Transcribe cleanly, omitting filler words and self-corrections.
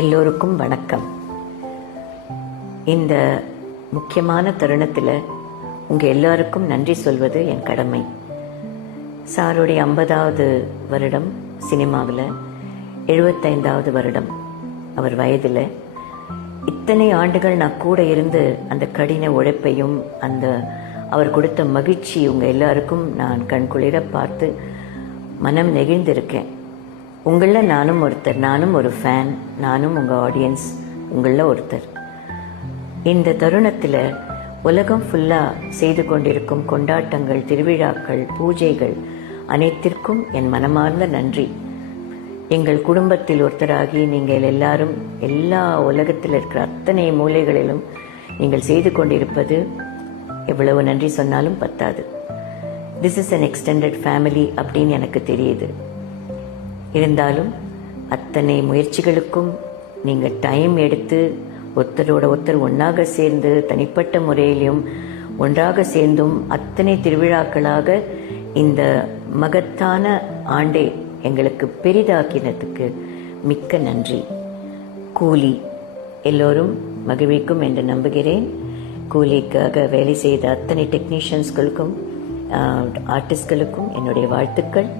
எல்லோருக்கும் வணக்கம். இந்த முக்கியமான தருணத்தில் உங்கள் எல்லாருக்கும் நன்றி சொல்வது என் கடமை. சாருடைய 50வது வருடம் சினிமாவில், 75வது வருடம் அவர் வயதில். இத்தனை ஆண்டுகள் நான் கூட இருந்து அந்த கடின உழைப்பையும் அவர் கொடுத்த மகிழ்ச்சி உங்கள் எல்லாருக்கும் நான் கண்குளிர பார்த்து மனம் நெகிழ்ந்திருக்கேன். உங்களில் நானும் ஒருத்தர், நானும் ஒரு ஃபேன், நானும் உங்கள் ஆடியன்ஸ், உங்களில் ஒருத்தர். இந்த தருணத்தில் உலகம் ஃபுல்லாக செய்து கொண்டிருக்கும் கொண்டாட்டங்கள், திருவிழாக்கள், பூஜைகள் அனைத்திற்கும் என் மனமார்ந்த நன்றி. எங்கள் குடும்பத்தில் ஒருத்தராகி நீங்கள் எல்லாரும் எல்லா உலகத்தில் இருக்கிற அத்தனை மூலைகளிலும் நீங்கள் செய்து கொண்டிருப்பது எவ்வளவு நன்றி சொன்னாலும் பத்தாது. This is an extended family அப்படின்னு எனக்கு தெரியுது. இருந்தாலும் அத்தனை முயற்சிகளுக்கும் நீங்கள் டைம் எடுத்து ஒருத்தரோட ஒருத்தர் ஒன்றாக சேர்ந்து தனிப்பட்ட முறையிலும் ஒன்றாக சேர்ந்தும் அத்தனை திருவிழாக்களாக இந்த மகத்தான ஆண்டை எங்களுக்கு பெரிதாக்கினதுக்கு மிக்க நன்றி. கூலி எல்லோரும் மகிழ்விக்கும் என்று நம்புகிறேன். கூலிக்காக வேலை செய்த அத்தனை டெக்னீஷியன்ஸ்களுக்கும் ஆர்டிஸ்ட்களுக்கும் என்னுடைய வாழ்த்துக்கள்.